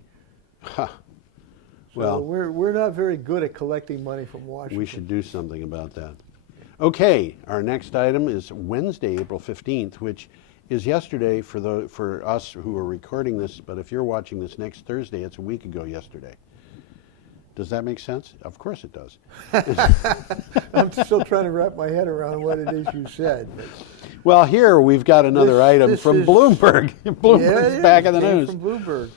Ha. So Well, we're not very good at collecting money from Washington. we should do something about that. Okay, our next item is Wednesday, April 15th, which is yesterday for us who are recording this, but if you're watching this next Thursday, it's a week ago yesterday. Does that make sense? Of course it does. I'm still trying to wrap my head around what it is you said. but- Well, here we've got another item this from is- Bloomberg. Bloomberg's Yeah, back in the it came news. From Bloomberg.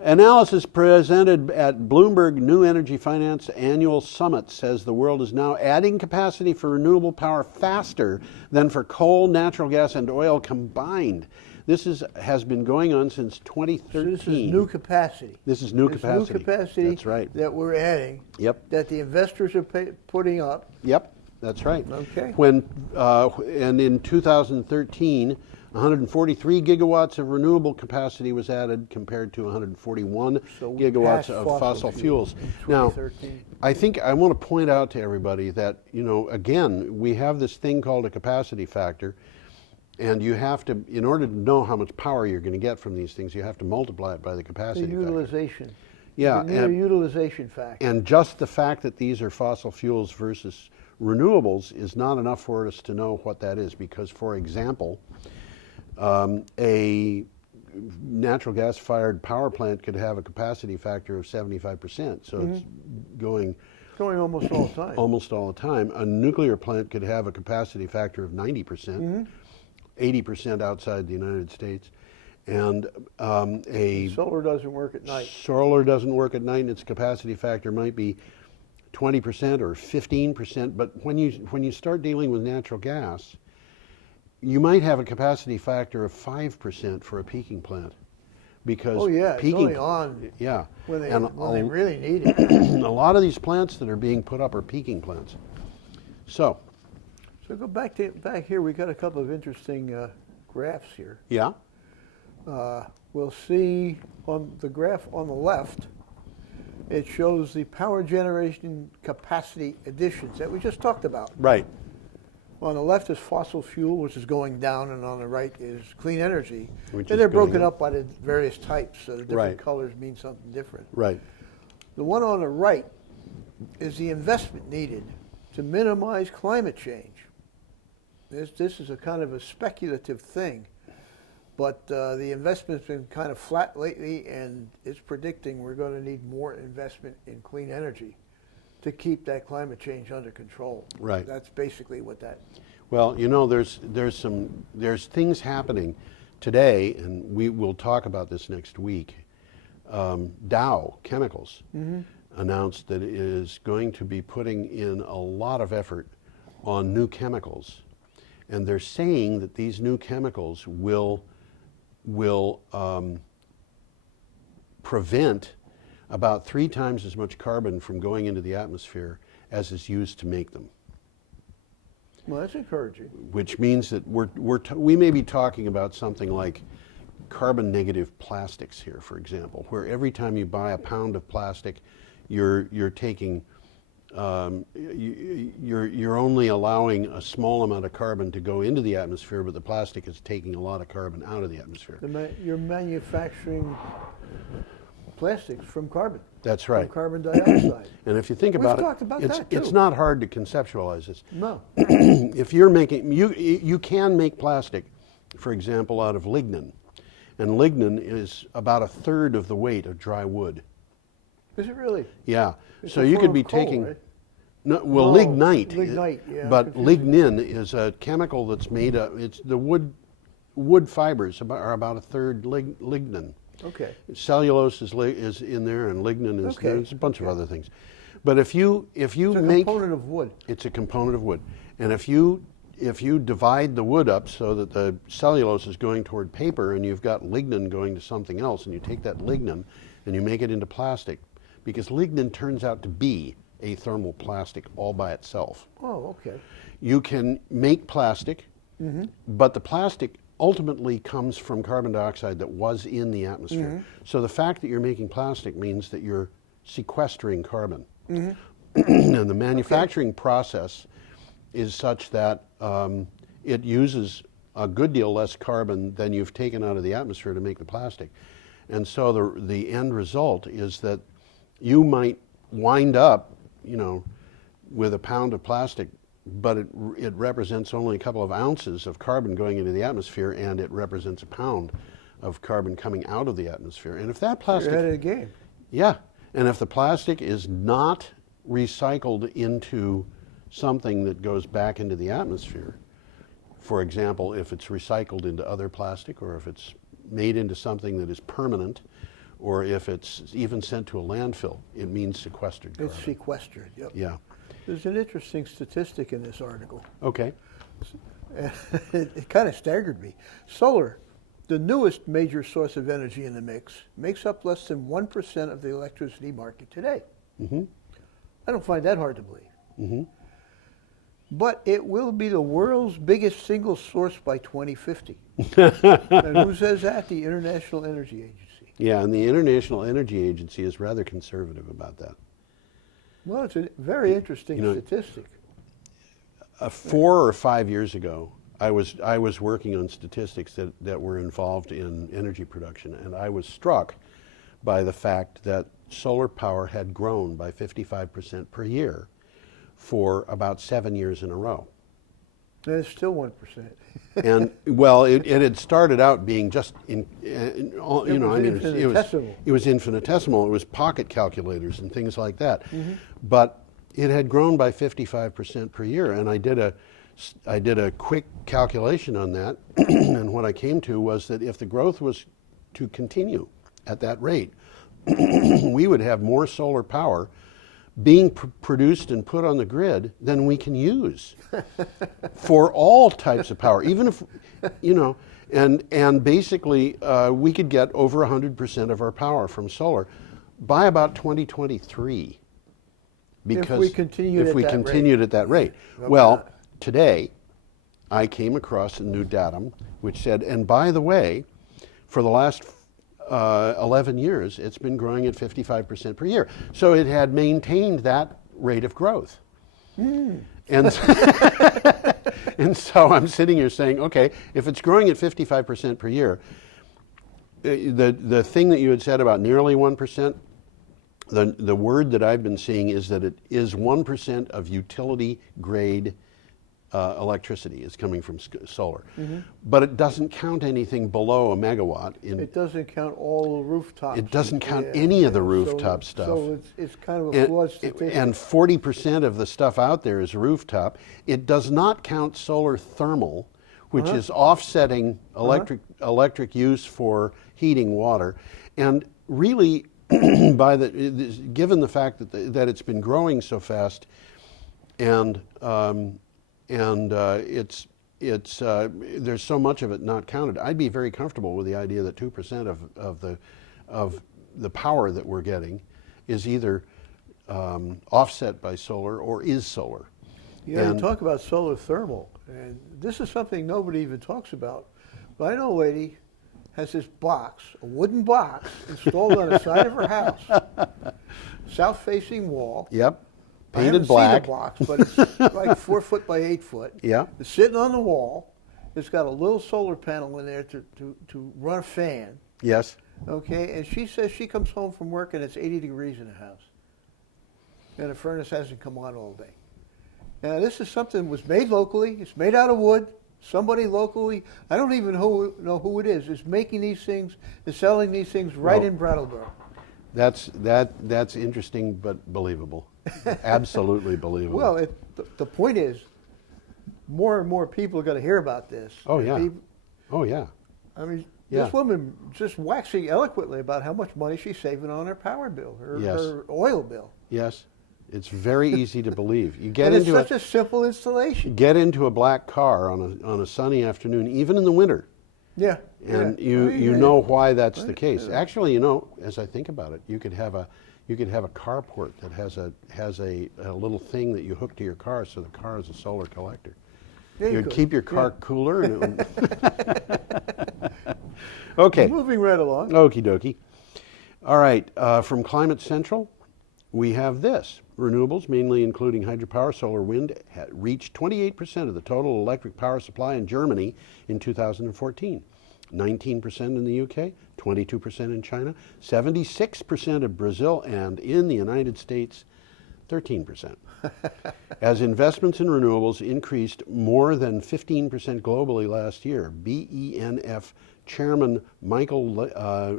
Analysis presented at Bloomberg New Energy Finance Annual Summit says the world is now adding capacity for renewable power faster than for coal, natural gas, and oil combined. This has been going on since 2013. So this is new capacity. This is new This capacity. new capacity That's right. that we're adding. Yep. That the investors are putting up. Yep, that's right. Okay. And in 2013, 143 gigawatts of renewable capacity was added compared to 141 So we gigawatts passed of fossil fossil fuels. fuels in Now, 2013. I think I want to point out to everybody that, you know, again, we have this thing called a capacity factor, and you have to, in order to know how much power you're going to get from these things, you have to multiply it by the The capacity factor. utilization. Yeah, The near utilization factor. and just the fact that these are fossil fuels versus renewables is not enough for us to know what that is, because, for example, a natural gas-fired power plant could have a capacity factor of 75%, so it's going Going almost all the time. almost all the time. A nuclear plant could have a capacity factor of 90%, 80% outside the United States, and Solar doesn't work at night. solar doesn't work at night, and its capacity factor might be 20% or 15%, but when you start dealing with natural gas, you might have a capacity factor of 5% for a peaking plant, because Oh yeah, it's peaking, only on yeah, when they, and when they really need it. a lot of these plants that are being put up are peaking plants. So, So go back here. We got a couple of interesting graphs here. yeah, We'll see on the graph on the left, it shows the power generation capacity additions that we just talked about. right, On the left is fossil fuel, which is going down, and on the right is clean energy. Which And is they're going broken up. up by the various types, so the different Right. colors mean something different. right, The one on the right is the investment needed to minimize climate change. This is a kind of a speculative thing, but the investment's been kind of flat lately, and it's predicting we're going to need more investment in clean energy to keep that climate change under control. Right. That's basically what that. Well, you know, there's things happening today, and we will talk about this next week. Dow Chemicals announced that it is going to be putting in a lot of effort on new chemicals, and they're saying that these new chemicals will prevent about 3 times as much carbon from going into the atmosphere as is used to make them. Well, that's encouraging. Which means that we may be talking about something like carbon negative plastics here, for example, where every time you buy a pound of plastic, you're taking you're only allowing a small amount of carbon to go into the atmosphere, but the plastic is taking a lot of carbon out of the atmosphere. You're manufacturing plastics from carbon. That's right. From carbon dioxide. And if you think We've about talked about that, too. it's not hard to conceptualize this. No. If you're making, you can make plastic, for example, out of lignin. And lignin is about 1/3 of the weight of dry wood. Is it really? Yeah. It's So a you form could be of coal, taking, right? no, well, No, lignite. lignite, yeah, I'm But confusing. lignin is a chemical that's made of, it's the wood fibers are about 1/3 lignin. Okay. Cellulose is in there, and lignin is Okay, there's a bunch of okay. other things. But if you It's a make component of wood. it's a component of wood, and if you divide the wood up so that the cellulose is going toward paper, and you've got lignin going to something else, and you take that lignin and you make it into plastic, because lignin turns out to be a thermal plastic all by itself. Oh, okay. You can make plastic, Mm-hmm. but the plastic ultimately comes from carbon dioxide that was in the atmosphere. Mm-hmm. So the fact that you're making plastic means that you're sequestering carbon. Mm-hmm. And the manufacturing process is such that it uses a good deal less carbon than you've taken out of the atmosphere to make the plastic. And so the end result is that you might wind up, with a pound of plastic, but it represents only a couple of ounces of carbon going into the atmosphere, and it represents a pound of carbon coming out of the atmosphere. And if that plastic, You're ahead of the game. yeah, and if the plastic is not recycled into something that goes back into the atmosphere, for example, if it's recycled into other plastic, or if it's made into something that is permanent, or if it's even sent to a landfill, it means sequestered carbon. It's sequestered, yep. Yeah. There's an interesting statistic in this article. Okay. It kind of staggered me. Solar, the newest major source of energy in the mix, makes up less than 1% of the electricity market today. Mm-hmm. I don't find that hard to believe. Mm-hmm. But it will be the world's biggest single source by 2050. And who says that? The International Energy Agency. Yeah, and the International Energy Agency is rather conservative about that. Well, it's a very interesting You know, statistic. 4 or 5 years ago, I was working on statistics that were involved in energy production, and I was struck by the fact that solar power had grown by 55% per year for about 7 years in a row. And it's still 1%. And well, it had started out being just it was infinitesimal. It was pocket calculators and things like that. Mm-hmm. But it had grown by 55% per year, and I did a quick calculation on that, and what I came to was that if the growth was to continue at that rate, we would have more solar power being produced and put on the grid than we can use for all types of power, even if, and basically we could get over 100% of our power from solar by about 2023. Because if we continued at that rate. Well, today I came across a new datum which said, and by the way, for the last 11 years, it's been growing at 55% per year. So it had maintained that rate of growth. And, and so I'm sitting here saying, okay, if it's growing at 55% per year, the thing that you had said about nearly 1%, the word that I've been seeing is that it is 1% of utility grade electricity is coming from solar. Mm-hmm. But it doesn't count anything below a megawatt. It doesn't count all the rooftops. It doesn't count any of the rooftop stuff. So it's kind of a flawed statistic. And 40% of the stuff out there is rooftop. It does not count solar thermal, which is offsetting electric use for heating water. And really, given the fact that it's been growing so fast, and there's so much of it not counted, I'd be very comfortable with the idea that 2% of the power that we're getting is either offset by solar or is solar. Yeah, you talk about solar thermal, and this is something nobody even talks about. But I know a lady has this box, a wooden box, installed on the side of her house, south-facing wall. Yep. I haven't painted black. seen the box, but it's like 4 foot by 8 foot. Yeah. It's sitting on the wall. It's got a little solar panel in there to run a fan. Yes. Okay, and she says she comes home from work and it's 80 degrees in the house. And the furnace hasn't come on all day. Now, this is something that was made locally. It's made out of wood. Somebody locally, I don't even know who it is making these things, is selling these things right in Brattleboro. That's interesting but believable. Absolutely believable. Well, the point is, more and more people are going to hear about this. Oh, yeah. People, Oh, yeah. I mean, Yeah. this woman just waxing eloquently about how much money she's saving on her power bill, Yes. her oil bill. Yes. It's very easy to believe. You get And it's into such a simple installation. get into a black car on a sunny afternoon, even in the winter, Yeah. and yeah. you know why that's the Right. case. Yeah. Actually, as I think about it, you could have a carport that has a little thing that you hook to your car, so the car is a solar collector. Yeah, you You'd could. keep your car Yeah. cooler. And it would okay. Moving right along. Okie dokie. All right. From Climate Central, we have this. Renewables, mainly including hydropower, solar, wind, reached 28% of the total electric power supply in Germany in 2014, 19% in the UK, 22% in China, 76% in Brazil, and in the United States, 13%. As investments in renewables increased more than 15% globally last year, BENF Chairman Michael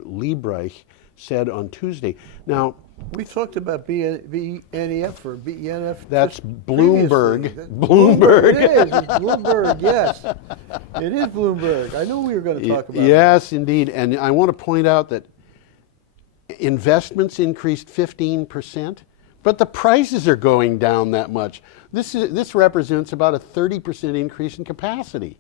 Liebreich said on Tuesday. Now, We talked about BNEF or BENF. that's just Bloomberg. previously. Bloomberg. It is. It's Bloomberg, yes. It is Bloomberg. I knew we were going to talk about it. Yes, indeed. And I want to point out that investments increased 15%, but the prices are going down that much. This represents about a 30% increase in capacity.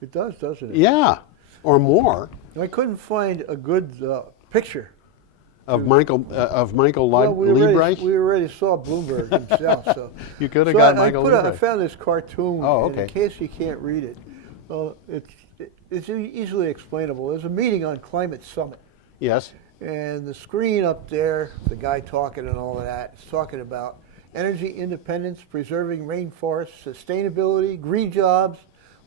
It does, doesn't it? Yeah, or more. I couldn't find a good picture. Of Michael Well, Liebreich. we already saw Bloomberg himself. So You could have got I Michael I Liebreich. found this cartoon, Oh, and in okay. case you can't read it, it's easily explainable. There's a meeting on Climate Summit, Yes. and the screen up there, the guy talking and all of that, is talking about energy independence, preserving rainforests, sustainability, green jobs,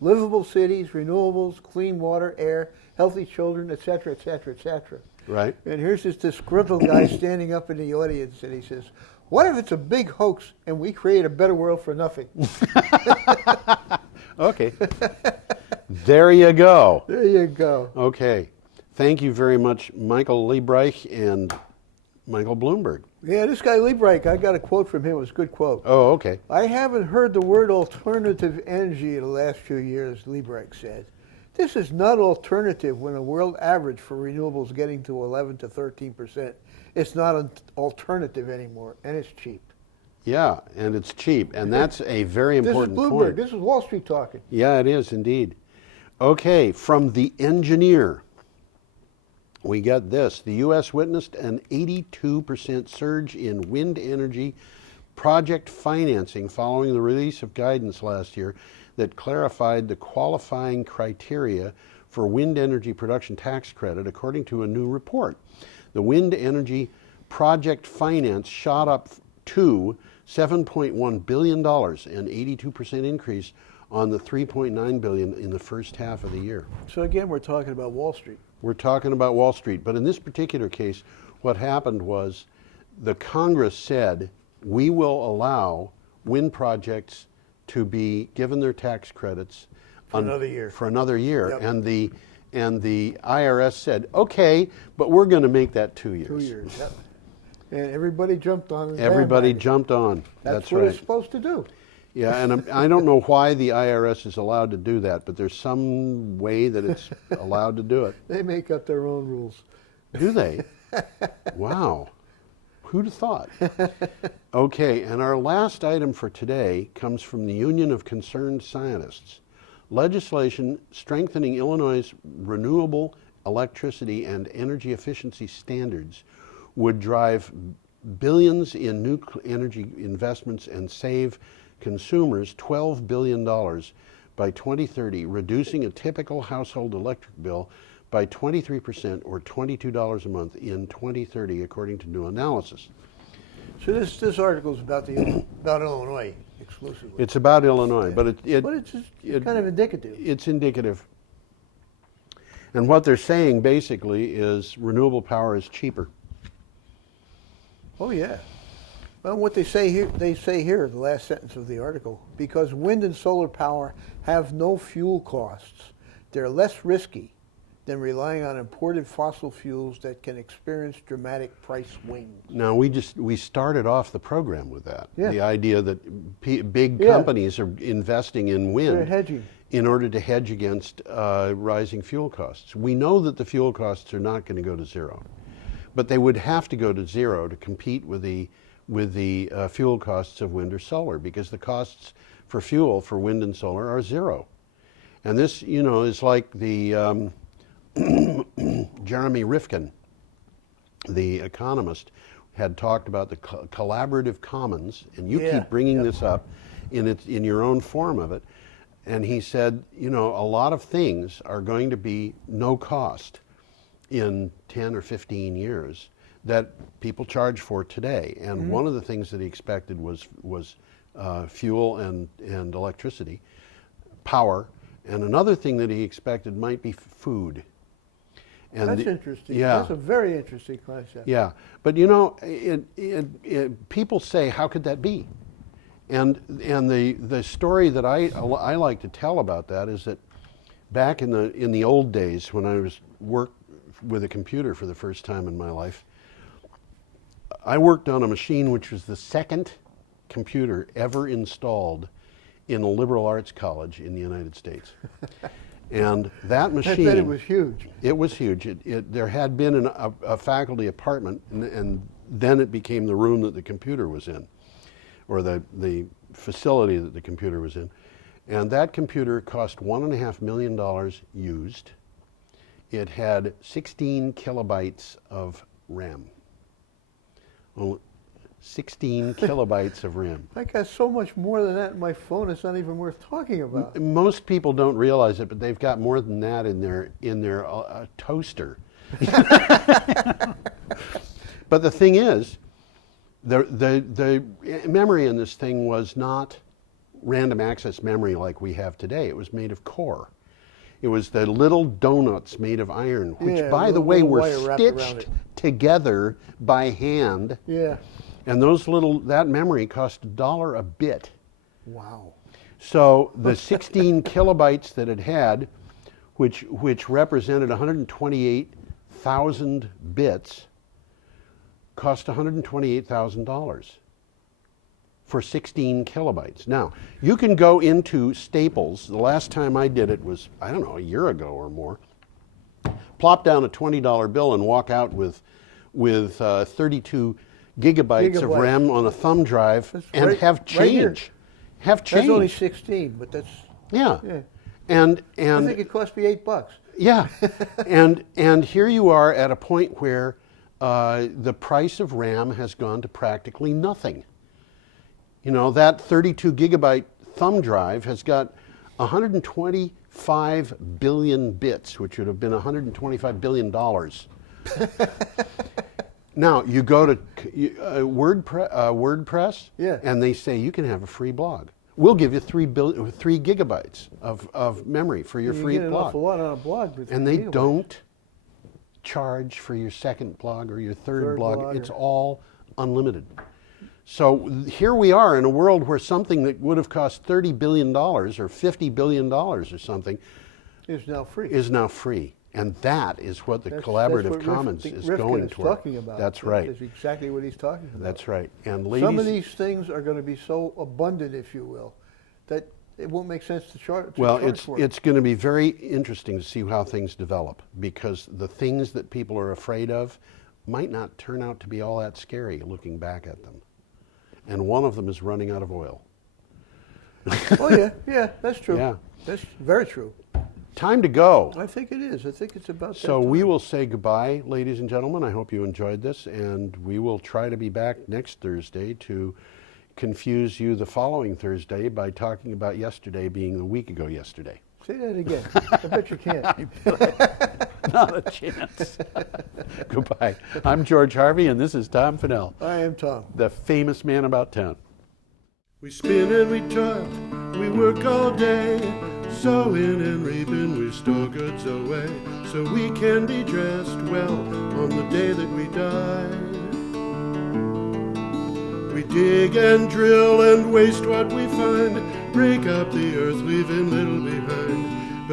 livable cities, renewables, clean water, air, healthy children, et cetera, et cetera, et cetera. Right. And here's this disgruntled guy standing up in the audience, and he says, "What if it's a big hoax and we create a better world for nothing?" Okay. There you go. There you go. Okay. Thank you very much, Michael Liebreich and Michael Bloomberg. Yeah, this guy Liebreich, I got a quote from him. It was a good quote. Oh, okay. "I haven't heard the word alternative energy in the last few years," Liebreich said. "This is not alternative when the world average for renewables getting to 11 to 13%. It's not an alternative anymore, and it's cheap." Yeah, and it's cheap, and that's a very important This is Bloomberg. point. This is Wall Street talking. Yeah, it is indeed. Okay, from The Engineer, we got this. The U.S. witnessed an 82% surge in wind energy project financing following the release of guidance last year that clarified the qualifying criteria for wind energy production tax credit, according to a new report. The wind energy project finance shot up to $7.1 billion, an 82% increase on the $3.9 billion in the first half of the year. So again, we're talking about Wall Street. We're talking about Wall Street, but in this particular case, what happened was the Congress said, we will allow wind projects to be given their tax credits For another year. For another year. Yep. And the IRS said, okay, but we're going to make that 2 years. 2 years, yep. And everybody jumped on it. Everybody jumped on. That's right. what it's supposed to do. Yeah, and I don't know why the IRS is allowed to do that, but there's some way that it's allowed to do it. They make up their own rules. Do they? Wow. Who'd have thought? Okay, and our last item for today comes from the Union of Concerned Scientists. Legislation strengthening Illinois' renewable electricity and energy efficiency standards would drive billions in new energy investments and save consumers $12 billion by 2030, reducing a typical household electric bill by 23% or $22 a month in 2030, according to new analysis. So this article is about about Illinois exclusively. It's about Illinois, but But it's just kind of indicative. it's indicative. And what they're saying basically is renewable power is cheaper. Oh yeah. Well, what they say here, the last sentence of the article, because wind and solar power have no fuel costs, they're less risky than relying on imported fossil fuels that can experience dramatic price swings. Now we started off the program with that. Yeah. The idea that big Yeah. companies are investing in wind They're hedging. in order to hedge against rising fuel costs. We know that the fuel costs are not going to go to zero, but they would have to go to zero to compete with the fuel costs of wind or solar, because the costs for fuel for wind and solar are zero. And this, is like the Jeremy Rifkin, the economist, had talked about the collaborative commons, and you keep bringing this up in your own form of it. And he said, a lot of things are going to be no cost in 10 or 15 years that people charge for today. And one of the things that he expected was fuel and electricity, power. And another thing that he expected might be food. And That's interesting. Yeah. That's a very interesting concept. Yeah, but people say, how could that be? And the story that I like to tell about that is that back in the old days, when I worked with a computer for the first time in my life, I worked on a machine which was the second computer ever installed in a liberal arts college in the United States. And that machine, I bet it was huge. It was huge. There had been a faculty apartment, and then it became the room that the computer was in, or the facility that the computer was in. And that computer cost $1.5 million used. It had 16 kilobytes of RAM. 16 kilobytes of RAM. I got so much more than that in my phone, it's not even worth talking about. Most people don't realize it, but they've got more than that in their toaster. But the thing is, the memory in this thing was not random access memory like we have today. It was made of core. It was the little donuts made of iron, which, by the way, were stitched together by hand. Yeah. And that memory cost $1 a bit. Wow. So the 16 kilobytes that it had, which represented 128,000 bits, cost $128,000 for 16 kilobytes. Now, you can go into Staples. The last time I did it was, I don't know, a year ago or more. Plop down a $20 bill and walk out with 32 gigabytes of RAM on a thumb drive and have change. Have change. That's only 16, but that's... Yeah. Yeah. And I think it cost me $8. Yeah. and here you are at a point where the price of RAM has gone to practically nothing. That 32 gigabyte thumb drive has got 125 billion bits, which would have been $125 billion. Now, you go to WordPress, and they say you can have a free blog. We'll give you 3 gigabytes of memory for your free blog. You get an awful lot on a blog. And they don't charge for your second blog or your third blog. It's all unlimited. So here we are in a world where something that would have cost $30 billion or $50 billion or something is now free. And that is what the collaborative commons is going toward. Talking about. That's right. That's exactly what he's talking about. That's right. And some of these things are going to be so abundant, if you will, that it won't make sense to charge. Well, it's going to be very interesting to see how things develop, because the things that people are afraid of might not turn out to be all that scary looking back at them. And one of them is running out of oil. Oh yeah, that's true. Yeah. That's very true. Time to go. I think it is. I think it's about that So time. we will say goodbye, ladies and gentlemen. I hope you enjoyed this, and we will try to be back next Thursday to confuse you the following Thursday by talking about yesterday being the week ago yesterday. Say that again. I bet you can't. Not a chance. Goodbye. I'm George Harvey, and this is Tom Finnell, I am Tom. the famous man about town. We spin and we toil, we work all day, sowing and reaping, we store goods away, so we can be dressed well on the day that we die. We dig and drill and waste what we find, break up the earth, leaving little behind.